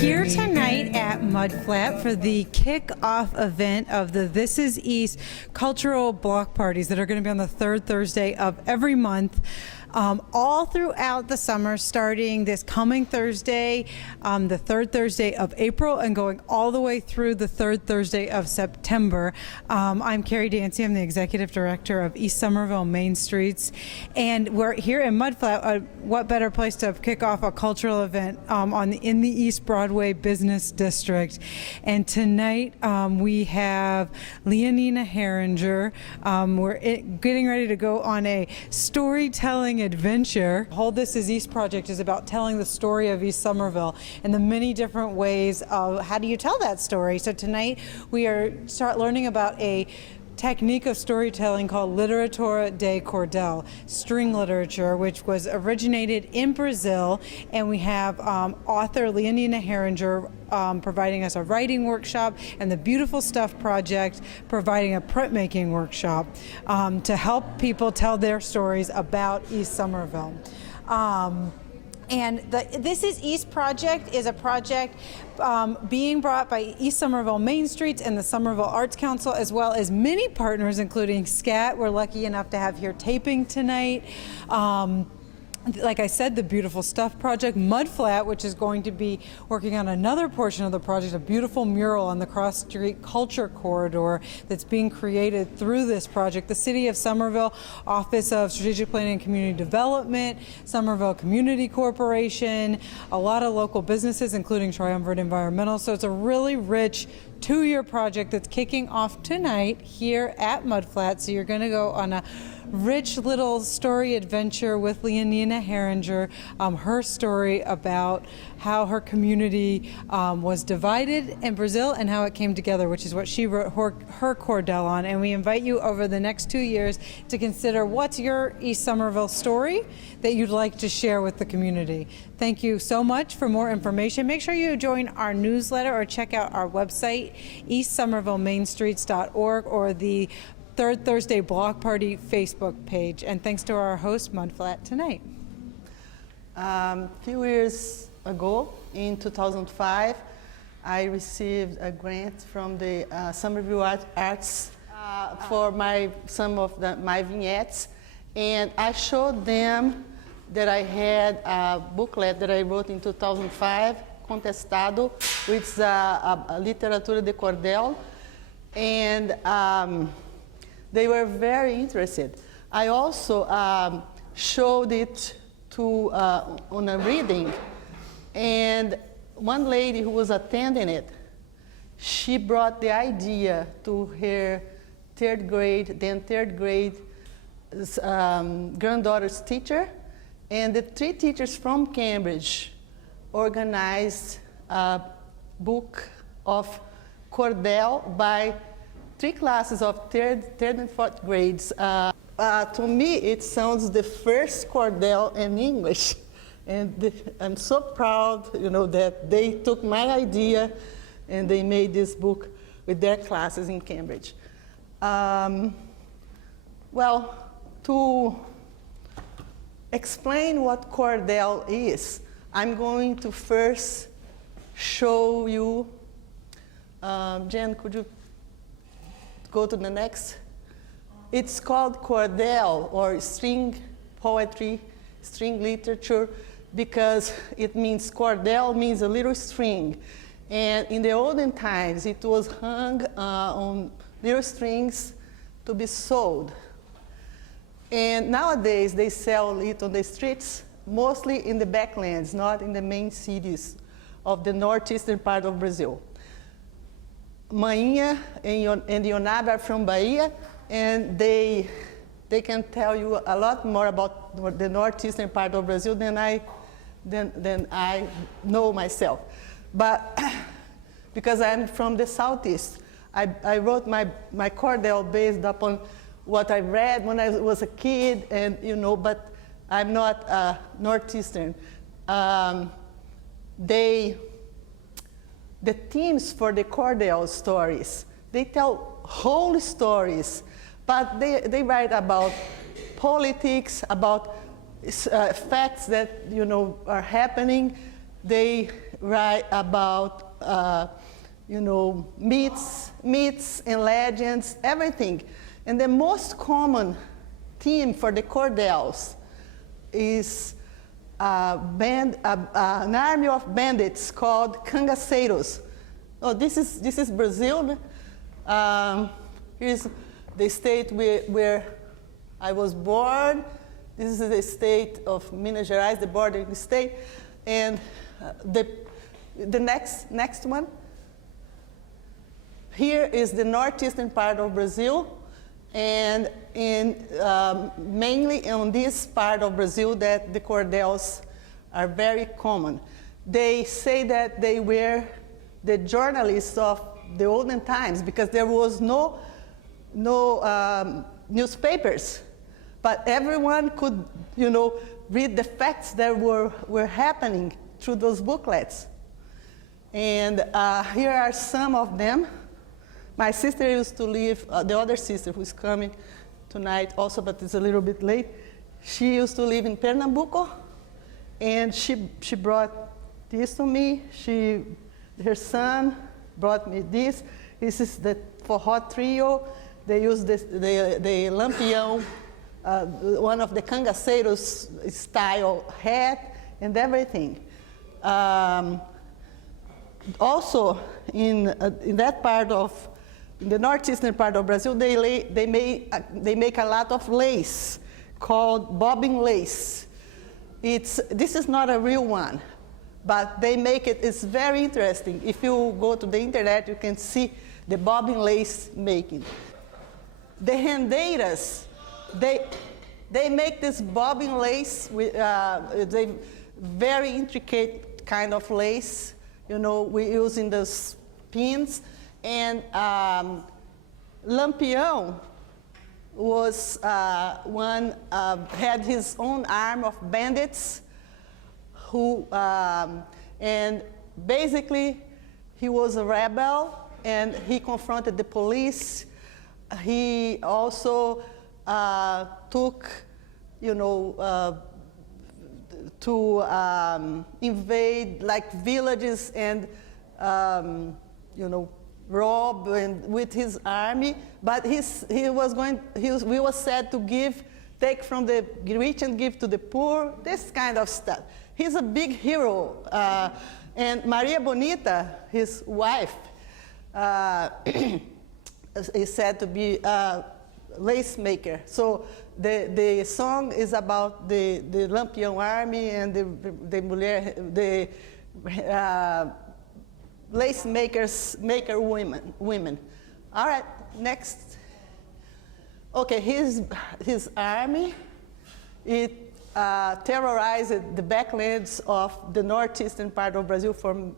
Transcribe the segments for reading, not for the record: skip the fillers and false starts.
here tonight at Mudflat for the kick-off event of the This Is East cultural block parties that are going to be on the third Thursday of every month. All throughout the summer, starting this coming Thursday, the third Thursday of April, and going all the way through the third Thursday of September. I'm Carrie Dancy. I'm the Executive Director of East Somerville Main Streets, and we're here in Mudflat. What better place to kick off a cultural event in the East Broadway Business District? And tonight we have Leonina Herringer. We're getting ready to go on a storytelling adventure. Hold This Is East project is about telling the story of East Somerville and the many different ways of how do you tell that story. So tonight we start learning about a technique of storytelling called Literatura de Cordel, string literature, which was originated in Brazil, and we have author Leonina Herringer providing us a writing workshop, and the Beautiful Stuff Project providing a printmaking workshop to help people tell their stories about East Somerville. And the This Is East project is a project being brought by East Somerville Main Streets and the Somerville Arts Council, as well as many partners, including SCAT. We're lucky enough to have here taping tonight. Like I said, the Beautiful Stuff Project, Mudflat, which is going to be working on another portion of the project, a beautiful mural on the Cross Street Culture Corridor that's being created through this project. The City of Somerville Office of Strategic Planning and Community Development, Somerville Community Corporation, a lot of local businesses, including Triumvirate Environmental. So it's a really rich two-year project that's kicking off tonight here at Mudflat. So you're going to go on a rich little story adventure with Leonina Herringer, her story about how her community was divided in Brazil and how it came together, which is what she wrote her Cordel on. And we invite you over the next 2 years to consider what's your East Somerville story that you'd like to share with the community. Thank you so much. For more information, make sure you join our newsletter or check out our website, eastsomervillemainstreets.org, or the Third Thursday Block Party Facebook page. And thanks to our host, Mudflat, tonight. A few years ago, in 2005, I received a grant from the Somerville Arts for some of my vignettes, and I showed them that I had a booklet that I wrote in 2005, Contestado, which is a Literatura de Cordel, and they were very interested. I also showed it on a reading, and one lady who was attending it, she brought the idea to her third grade granddaughter's teacher, and the three teachers from Cambridge organized a book of Cordel by 3 classes of third and fourth grades. To me, it sounds the first Cordel in English. And I'm so proud, that they took my idea and they made this book with their classes in Cambridge. Well, to explain what Cordel is, I'm going to first show you, Jen, could you go to the next? It's called Cordel, or string poetry, string literature, because it means Cordel means a little string. And in the olden times, it was hung on little strings to be sold. And nowadays, they sell it on the streets, mostly in the backlands, not in the main cities of the northeastern part of Brazil. Mainha and Ionaba are from Bahia, and they can tell you a lot more about the northeastern part of Brazil than I know myself. But because I'm from the southeast, I wrote my Cordel based upon what I read when I was a kid, and but I'm not northeastern. The themes for the Cordel stories, they tell whole stories, but they write about politics, about facts that are happening. They write about, myths and legends, everything. And the most common theme for the Cordels is an army of bandits called cangaceiros. Oh, this is Brazil. Here's the state where I was born. This is the state of Minas Gerais, the bordering state. And the next one. Here is the northeastern part of Brazil. And mainly in this part of Brazil that the Cordels are very common. They say that they were the journalists of the olden times because there was no newspapers, but everyone could, read the facts that were happening through those booklets. And here are some of them. My sister used to live, the other sister who's coming tonight also, but it's a little bit late. She used to live in Pernambuco, and she brought this to me. Her son brought me this. This is the forró trio. They use the lampião, one of the cangaceiros style hat and everything. Also, in that part of the northeastern part of Brazil, they make a lot of lace called bobbin lace. This is not a real one, but they make it. It's very interesting. If you go to the internet, you can see the bobbin lace making. The rendeiras, they make this bobbin lace with they very intricate kind of lace. We're using those pins. And Lampião was had his own arm of bandits who, and basically he was a rebel and he confronted the police. He also took, to invade like villages and, rob and with his army, but we was said to take from the rich and give to the poor, this kind of stuff. He's a big hero. And Maria Bonita, his wife, is said to be a lace maker. So the song is about the Lampião army and the lace maker women. All right, next. Okay, his army, it terrorized the backlands of the northeastern part of Brazil for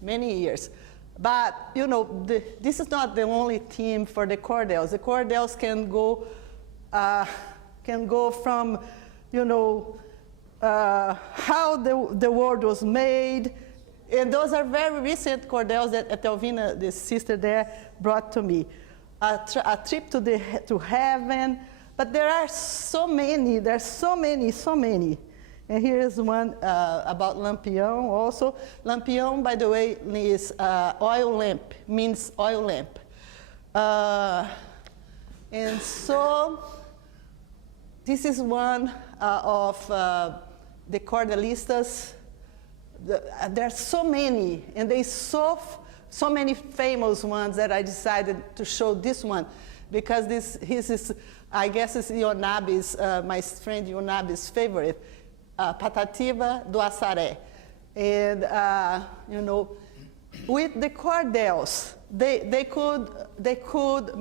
many years. But, this is not the only theme for the Cordels. The Cordels can go from, how the world was made. And those are very recent Cordels that Etelvina, the sister there, brought to me. A trip to heaven. But there are so many. There's so many. And here is one about Lampião also. Lampião, by the way, is oil lamp, means oil lamp. And so this is one of the Cordelistas. There are so many, and there's so many famous ones that I decided to show this one, because his is, I guess it's Ionabe's, my friend Ionabe's favorite, Patativa do Assaré. And, with the Cordels, they could put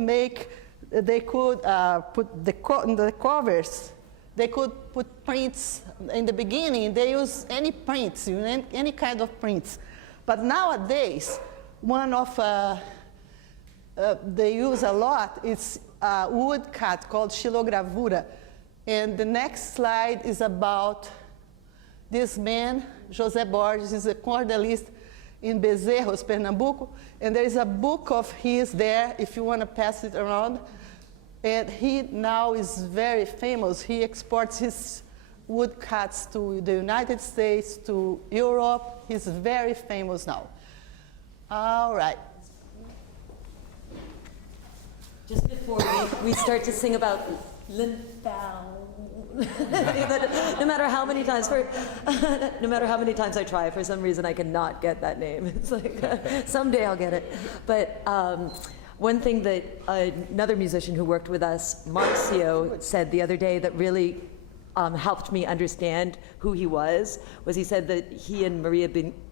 the covers. They could put prints in the beginning. They use any prints, any kind of prints. But nowadays, one of they use a lot is woodcut called xilogravura. And the next slide is about this man, José Borges, is a cordelist in Bezerros, Pernambuco. And there is a book of his there, if you want to pass it around. And he now is very famous. He exports his woodcuts to the United States, to Europe. He's very famous now. All right. Just before we start to sing about Limbao, no matter how many times I try, for some reason I cannot get that name. It's like someday I'll get it. But one thing that another musician who worked with us, Marcio, said the other day that really helped me understand who he was he said that he and Maria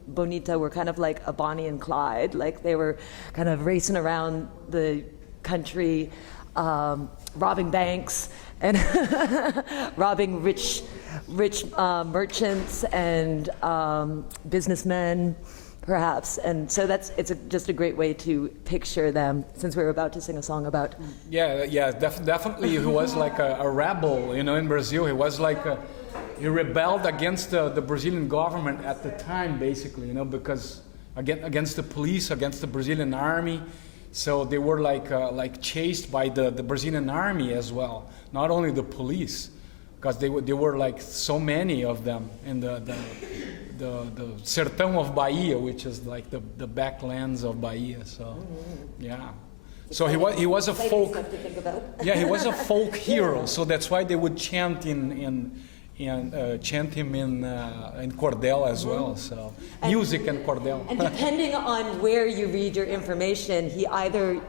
Bonita were kind of like a Bonnie and Clyde, like they were kind of racing around the country, robbing banks and robbing rich merchants and businessmen, perhaps. And so it's just a great way to picture them, since we're about to sing a song about. Definitely. He was like a rebel, in Brazil. He was like he rebelled against the Brazilian government at the time, basically, because against the police, against the Brazilian army. So they were like chased by the Brazilian army as well, not only the police, because they were like so many of them in the sertão of Bahia, which is like the backlands of Bahia. So yeah, so he was a folk. Yeah, he was a folk hero. So that's why they would chant chant him in Cordel as well. So music and Cordel. And depending on where you read your information, he either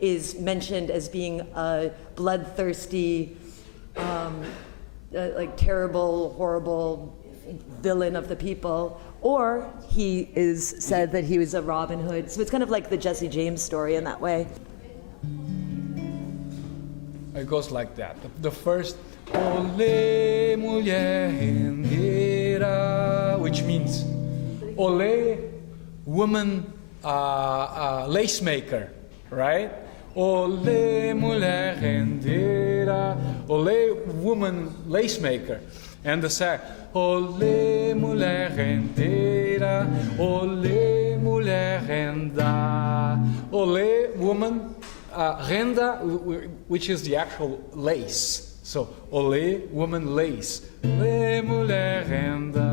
is mentioned as being a bloodthirsty, like terrible, horrible villain of the people, or he is said that he was a Robin Hood. So it's kind of like the Jesse James story in that way. It goes like that. The first, Olê, mulher rendeira, which means, Olê, woman, lace maker, right? Olê, mulher rendeira, Olê, woman, lace maker. And the second, Olê, mulher rendeira, Olê, mulher renda. Olê, woman, renda, which is the actual lace. So, olê, woman, lace. Olê, mulher, renda.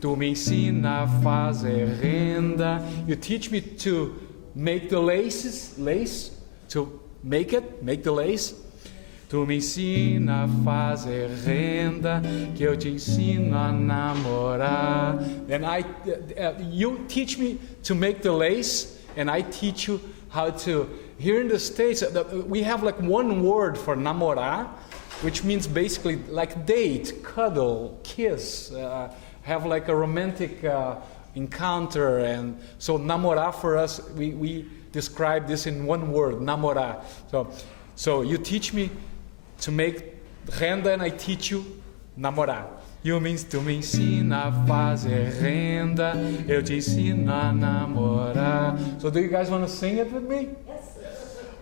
Tu me ensina a fazer renda. You teach me to make the lace, to make the lace. Tu me ensina a fazer renda, que eu te ensino a namorar. Then you teach me to make the lace, and I teach you how to. Here in the States, we have like one word for namorar, which means basically like date, cuddle, kiss, have like a romantic encounter. And so namorar for us, we describe this in one word, namorar. So you teach me to make renda, and I teach you namorar. You means tu me ensina a fazer renda, eu te ensino a namorar. So do you guys want to sing it with me? Yes.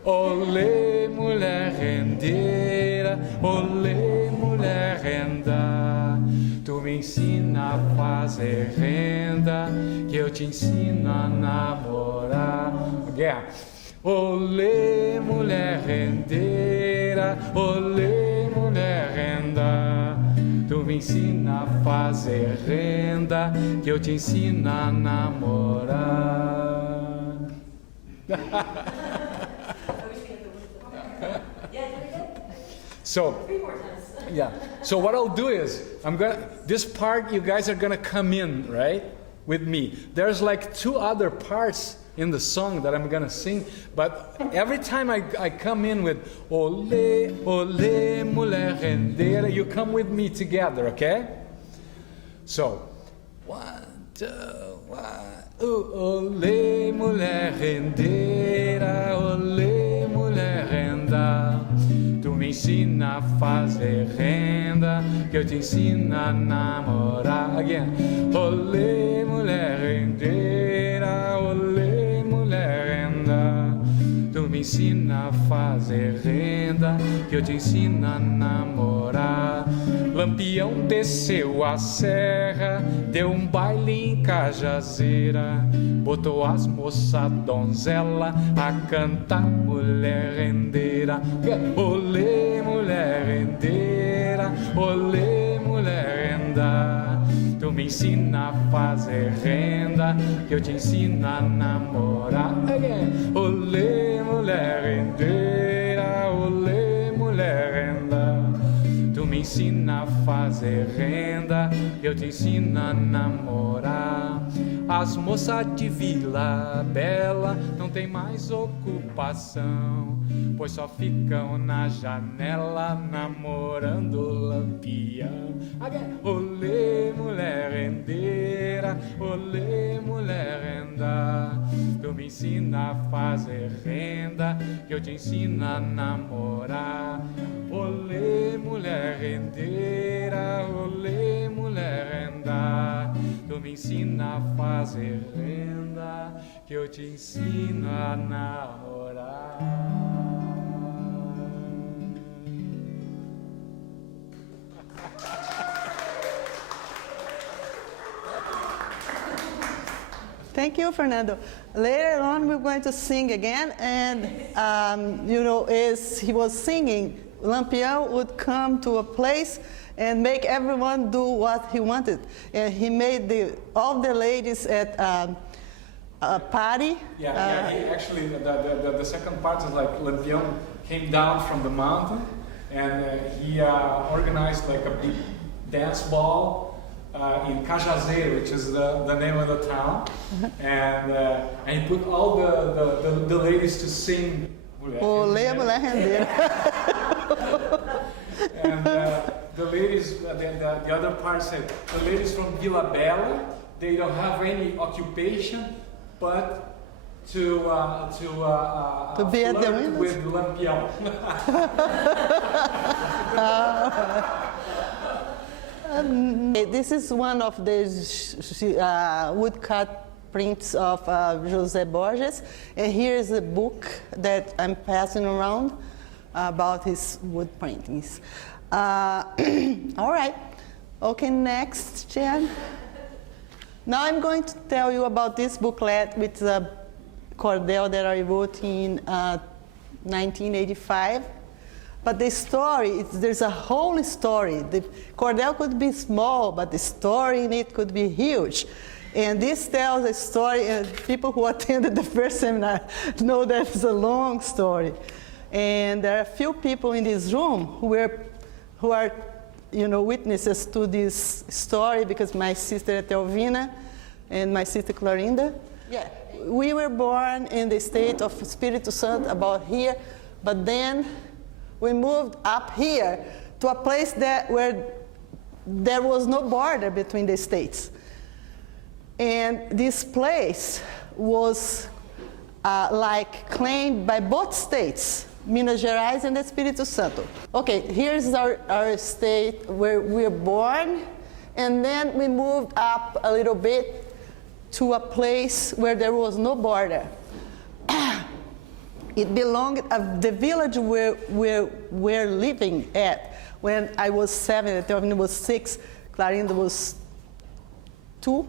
Olê, mulher rendeira, olê, mulher renda. Tu me ensina a fazer renda, que eu te ensino a namorar. Again. Olê, mulher rendeira, olê, mulher renda. Tu me ensina a fazer renda, que eu te ensino a namorar. So what I'll do is, this part you guys are gonna come in, right, with me. There's like two other parts in the song that I'm gonna sing, but every time I come in with olê, olê, mulher rendeira, you come with me together, okay? So, 1, 2, 1, olê, mulher rendeira, olê, mulher renda. Tu me ensina a fazer renda, que eu te ensino a namorar. Again, olê, mulher rendeira, olê, mulher renda. Tu me ensina a fazer renda, que eu te ensino a namorar. Lampião desceu a serra, deu um baile em Cajazeira, botou as moças donzela a cantar mulher rendeira. Olê, mulher rendeira, olê, mulher renda. Tu me ensina a fazer renda, que eu te ensino a namorar. Olê, mulher rendeira, olê, mulher renda. Tu me ensina a fazer renda, que eu te ensino a namorar. As moças de Vila Bela não tem mais ocupação, pois só ficam na janela namorando Lampião. Olê, mulher rendeira, olê, mulher renda. Tu me ensina a fazer renda, que eu te ensino a namorar. Olê, mulher rendeira, olê, mulher renda. Tu me ensina a fazer renda, que eu te ensino a namorar. Thank you, Fernando. Later on, we're going to sing again, and as he was singing, Lampião would come to a place and make everyone do what he wanted. And he made all the ladies at a party. He actually, the second part is like Lampião came down from the mountain, and he organized like a big dance ball in Cajazeiro, which is the name of the town, and he put all the ladies to sing. Olê, mulher rendeira. And the ladies, the other part said, the ladies from Vila Bela, they don't have any occupation but to be at the flirt windows? with Lampião. This is one of the woodcut prints of José Borges, and here's a book that I'm passing around about his wood paintings. All right. Okay, next, Jen. Now I'm going to tell you about this booklet with Cordel that I wrote in 1985. But the story, there's a whole story. The Cordel could be small, but the story in it could be huge. And this tells a story, and people who attended the first seminar know that it's a long story. And there are a few people in this room who are witnesses to this story, because my sister Etelvina and my sister Clorinda. Yeah, we were born in the state of Espírito Santo, about here, but then we moved up here to a place where there was no border between the states. And this place was claimed by both states, Minas Gerais and Espírito Santo. Okay, here's our state where we were born, and then we moved up a little bit to a place where there was no border. It belonged the village where we're living at. When I was 7, Etelvina was 6, Clarinda was 2.